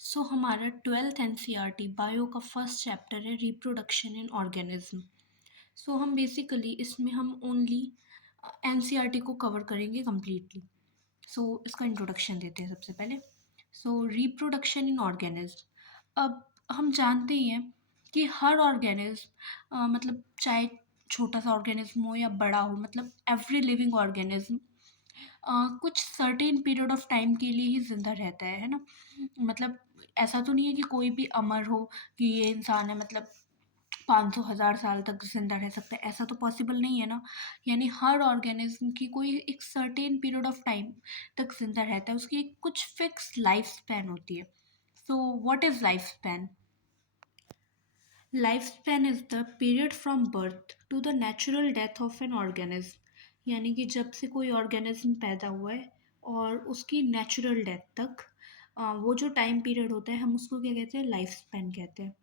सो हमारा 12th NCERT bio का first chapter है रिप्रोडक्शन इन ऑर्गेनिज्म। सो हम बेसिकली इसमें हम ओनली एनसीईआरटी को कवर करेंगे कम्प्लीटली। सो इसका इंट्रोडक्शन देते हैं सबसे पहले। सो रिप्रोडक्शन इन ऑर्गेनिज्म। अब हम जानते ही हैं कि हर ऑर्गेनिज्म मतलब चाहे छोटा सा ऑर्गेनिज्म हो या बड़ा हो, मतलब एवरी लिविंग ऑर्गेनिज्म कुछ सर्टेन पीरियड ऑफ टाइम के लिए ही ज़िंदा रहता है ना। मतलब ऐसा तो नहीं है कि कोई भी अमर हो कि ये इंसान है मतलब 500 हज़ार साल तक ज़िंदा रह सकता है, ऐसा तो पॉसिबल नहीं है ना। यानी हर ऑर्गेनिज्म की कोई एक सर्टेन पीरियड ऑफ टाइम तक ज़िंदा रहता है, उसकी एक कुछ फिक्स लाइफ स्पैन होती है। So what is life span? Life span is the period from birth to the natural death of an organism. यानी कि जब से कोई ऑर्गेनिज्म पैदा हुआ है और उसकी नेचुरल डेथ तक वो जो टाइम पीरियड होता है हम उसको क्या कहते हैं? लाइफ स्पैन कहते हैं।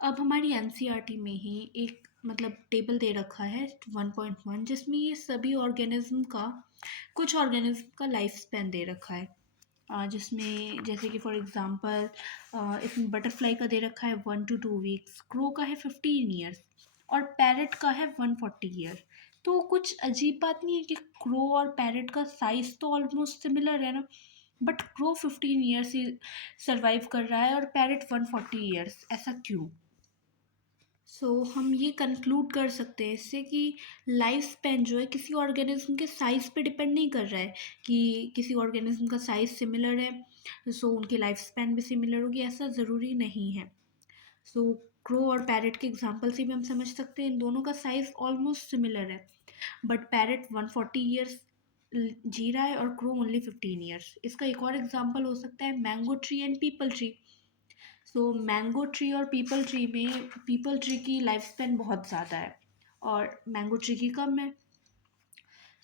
अब हमारी एनसीईआरटी में ही एक मतलब टेबल दे रखा है 1.1, जिसमें ये सभी ऑर्गेनिज्म का कुछ ऑर्गेनिज्म का लाइफ स्पैन दे रखा है। जिसमें जैसे कि फॉर एग्जांपल इसमें बटरफ्लाई का दे रखा है 1 to 2 वीक्स, क्रो का है 15 ईयर्स और पैरट का है 140 ईयर। तो कुछ अजीब बात नहीं है कि क्रो और पैरट का साइज तो ऑलमोस्ट सिमिलर है ना, but crow 15 years he survive कर रहा है और पैरट 140 ईयर्स, ऐसा क्यों? हम ये कंक्लूड कर सकते हैं इससे कि लाइफ स्पैन जो है किसी ऑर्गेनिज्म के साइज़ पे डिपेंड नहीं कर रहा है कि किसी ऑर्गेनिज्म का साइज़ सिमिलर है सो उनकी लाइफ स्पैन भी सिमिलर होगी, ऐसा ज़रूरी नहीं है। सो क्रो और पैरट के एग्जांपल से भी हम समझ सकते हैं इन दोनों का साइज़ ऑलमोस्ट सिमिलर है, बट पैरट 140 ईयर्स जी रहा है और क्रो ओनली 15 ईयर्स। इसका एक और एग्जांपल हो सकता है mango tree and people tree. Mango tree और पीपल ट्री की लाइफ स्पैन बहुत ज़्यादा है और मैंगो ट्री की कम है।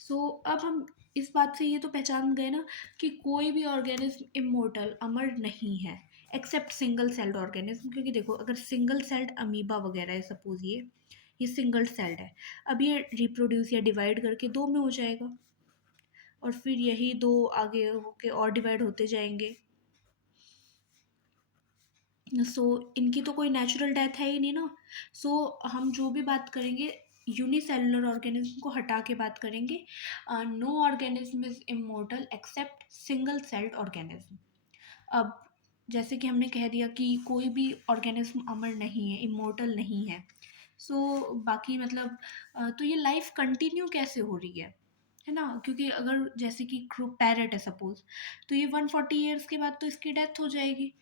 अब हम इस बात से ये तो पहचान गए ना कि कोई भी ऑर्गेनिज्म इमोर्टल अमर नहीं है एक्सेप्ट सिंगल सेल्ड ऑर्गेनिज्म। क्योंकि देखो, अगर सिंगल सेल्ड अमीबा वगैरह है, सपोज ये सिंगल सेल्ड है, अब ये रिप्रोड्यूस या डिवाइड करके दो में हो जाएगा और फिर यही दो आगे होके और डिवाइड होते जाएंगे। इनकी तो कोई नेचुरल डेथ है ही नहीं ना। हम जो भी बात करेंगे यूनिसेलुलर ऑर्गेनिज्म को हटा के बात करेंगे। No organism is immortal except single celled organism. अब जैसे कि हमने कह दिया कि कोई भी ऑर्गेनिज्म अमर नहीं है, इमोर्टल नहीं है। बाकी मतलब तो ये लाइफ कंटिन्यू कैसे हो रही है ना? क्योंकि अगर जैसे कि पैरट है सपोज, तो ये 140 ईयर्स के बाद तो इसकी डेथ हो जाएगी।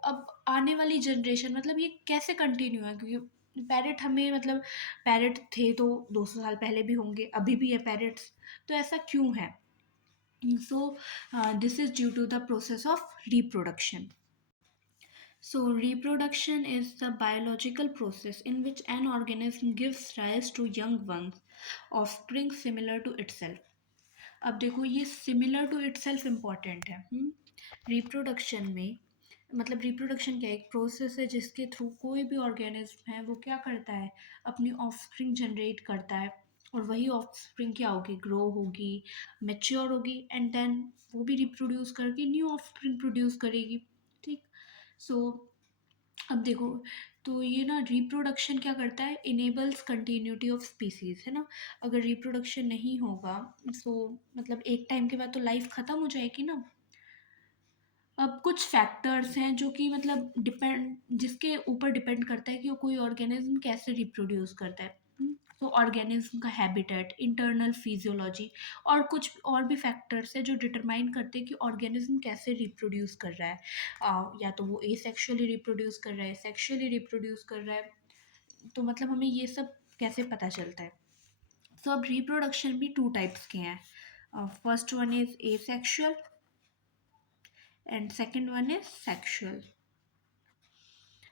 अब आने वाली जनरेशन मतलब ये कैसे कंटिन्यू है? क्योंकि पैरट हमें मतलब पैरट थे तो 200 साल पहले भी होंगे, अभी भी है पैरट्स, तो ऐसा क्यों है? This is due to the process of reproduction. Reproduction is the biological process in which an organism gives rise to young ones, offspring similar to itself. अब देखो, ये सिमिलर टू इटसेल्फ इम्पॉर्टेंट है। Reproduction में मतलब reproduction क्या है? एक process है जिसके थ्रू कोई भी ऑर्गेनिज्म है वो क्या करता है? अपनी ऑफस्प्रिंग जनरेट करता है और वही ऑफस्प्रिंग क्या होगी? ग्रो होगी, मेच्योर होगी एंड देन वो भी रिप्रोड्यूस करके न्यू ऑफस्प्रिंग प्रोड्यूस करेगी। ठीक। सो अब देखो, तो ये ना रिप्रोडक्शन क्या करता है? इनेबल्स कंटिन्यूटी ऑफ स्पीसीज, है ना। अगर रिप्रोडक्शन नहीं होगा मतलब एक टाइम के बाद तो लाइफ ख़त्म हो जाएगी ना। अब कुछ फैक्टर्स हैं जो कि मतलब जिसके ऊपर डिपेंड करता है कि वो कोई ऑर्गेनिज्म कैसे रिप्रोड्यूस करता है। ऑर्गेनिज्म का हैबिटेट, इंटरनल फिजियोलॉजी और कुछ और भी फैक्टर्स है जो डिटरमाइन करते हैं कि ऑर्गेनिज्म कैसे रिप्रोड्यूस कर रहा है। या तो वो एसेक्सुअली रिप्रोड्यूस कर रहा है, सेक्सुअली रिप्रोड्यूस कर रहा है। तो मतलब हमें ये सब कैसे पता चलता है? अब रिप्रोडक्शन भी टू टाइप्स के हैं। First one is asexual and second one is sexual.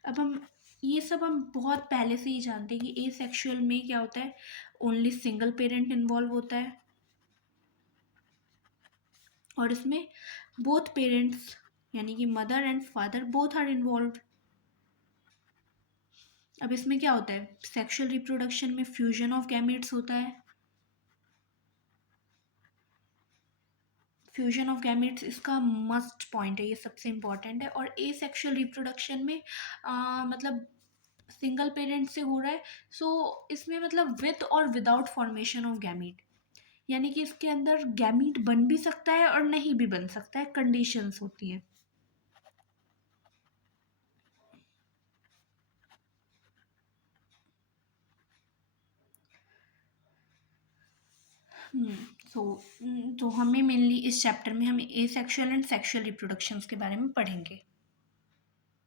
अब हम बहुत पहले से ही जानते हैं कि एसेक्सुअल में क्या होता है? ओनली सिंगल पेरेंट इन्वॉल्व होता है और इसमें बोथ पेरेंट्स यानी कि mother and father both are involve. अब इसमें क्या होता है? सेक्सुअल रिप्रोडक्शन में फ्यूजन ऑफ गैमेट्स होता है। फ्यूजन ऑफ गैमेट्स इसका मस्ट पॉइंट है, ये सबसे इम्पॉर्टेंट है। और ए सेक्शुअल रिप्रोडक्शन में मतलब सिंगल पेरेंट से हो रहा है, सो इसमें मतलब विद और विदाउट फॉर्मेशन ऑफ गैमीट, यानी कि इसके अंदर गैमीट बन भी सकता है और नहीं भी बन सकता है, कंडीशंस होती हैं। सो तो हमें मेनली इस चैप्टर में हम ए सेक्शुअल एंड सेक्शुअल रिप्रोडक्शंस के बारे में पढ़ेंगे।